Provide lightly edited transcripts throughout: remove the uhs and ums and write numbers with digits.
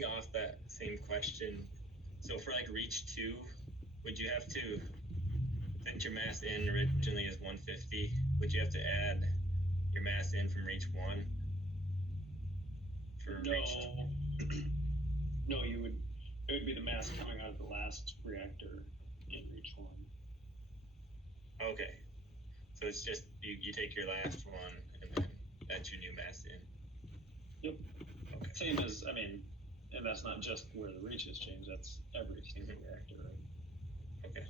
going off that same question, so for like reach 2, would you have to, since your mass in originally is 150, would you have to add your mass in from reach 1 for reach 2? No, it would be the mass coming out of the last reactor in reach 1. Okay, so it's just you take your last one and then that's your new mass in. Yep. Okay. Same as, and that's not just where the reach has changed, that's every single reactor, right? Okay.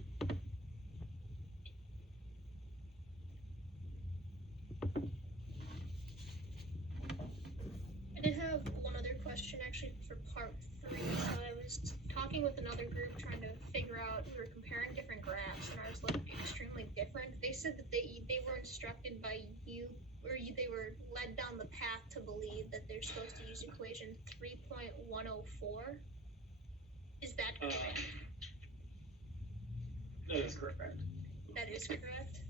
I did have one other question actually for part 3. So I was talking with another group trying to figure out, we were comparing different graphs and ours looked extremely different. They said that they were instructed by you, or they were led down the path to believe that they're supposed to use equation 3.104. Is that correct? That is correct. That is correct.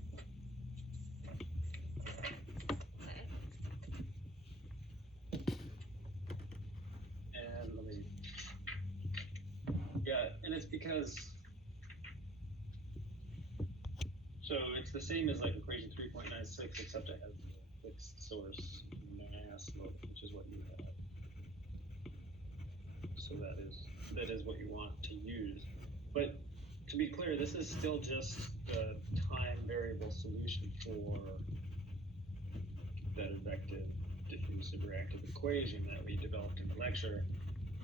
And let me, and it's because, so it's the same as like equation 3.96, except it has a fixed source mass load, which is what you have. So that is what you want to use. But to be clear, this is still just the time variable solution for that advective diffusive reactive equation that we developed in the lecture.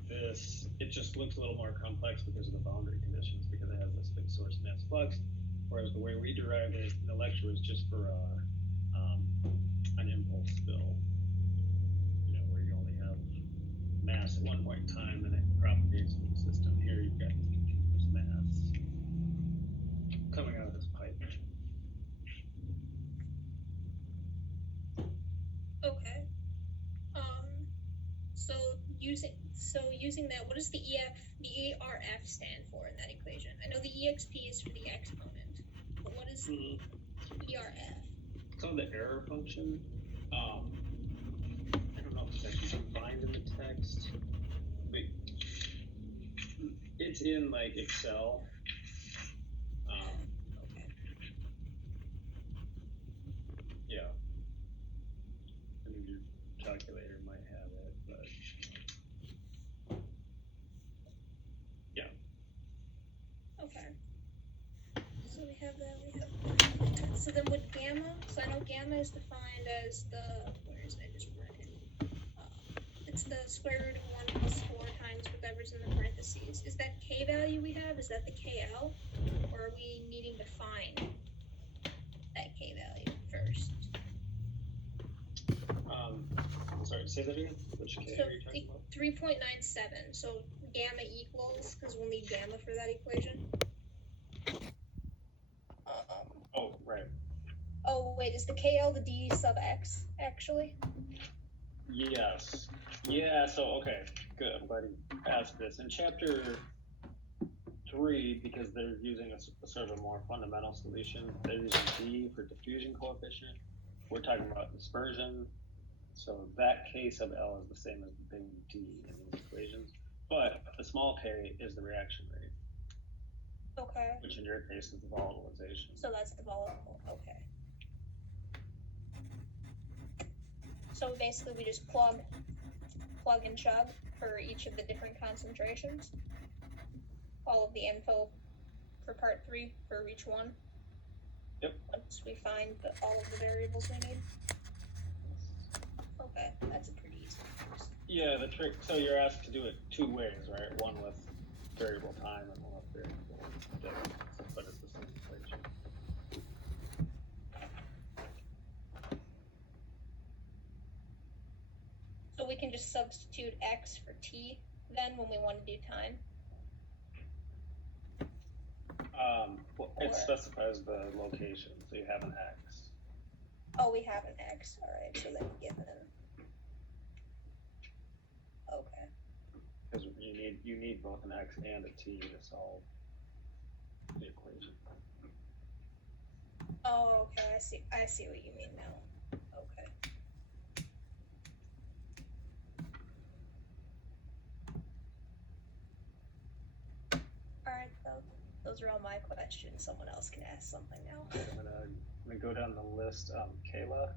It just looks a little more complex because of the boundary conditions, because it has this fixed source mass flux, whereas the way we derived it in the lecture was just for an impulse spill, where you only have mass at one point in time and it propagates through the system. Here you've got this mass coming out of this pipe. Okay. So using that, what does the ERF stand for in that equation? I know the EXP is for the exponent, but what is the ERF? It's called the error function. I don't know if it's actually defined in the text, but it's in like Excel. Okay. Yeah. I mean, your calculator might have it, but yeah. Okay. So we have that. So then with gamma, so I know gamma is defined as where is it? I just read it. It's the square root of 1 plus 4 times whatever's in the parentheses. Is that K value we have? Is that the KL? Or are we needing to find that K value first? Sorry, say that again. Which K are you talking about? 3.97. So gamma equals, because we'll need gamma for that equation. Oh, right. Oh, wait, is the KL the D sub X, actually? Yes. Yeah, so, okay, good. I'm glad you asked this. In chapter 3, because they're using a sort of a more fundamental solution, they're using D for diffusion coefficient. We're talking about dispersion. So that K sub L is the same as the big D in these equations. But the small k is the reaction rate. Okay. Which in your case is the volatilization. So that's the volatile, okay. So basically we just plug and chug for each of the different concentrations. All of the info for part 3 for each one. Yep. Once we find all of the variables we need. Okay, that's a pretty easy course. Yeah, the trick, so you're asked to do it 2 ways, right? One with variable time and one with variable distance, but it's the same equation. So we can just substitute X for T then when we want to do time? Well, it specifies the location, so you have an X. Oh, we have an X, alright, so then given. Okay. Because you need both an X and a T to solve the equation. Oh, okay, I see what you mean now. Okay. through all my questions. Someone else can ask something now. I'm gonna go down the list. Kayla.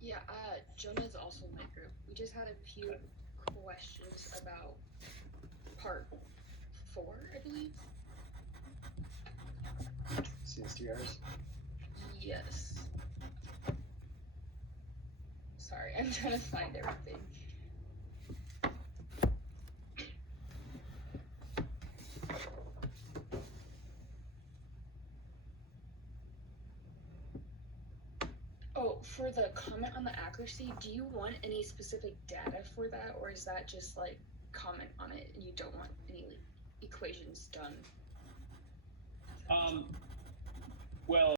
Yeah, Jonah's also in my group. We just had a few Okay. questions about part 4, I believe. CSTRs. Yes. Sorry, I'm trying to find everything. Oh, for the comment on the accuracy, do you want any specific data for that, or is that just like comment on it and you don't want any like, equations done?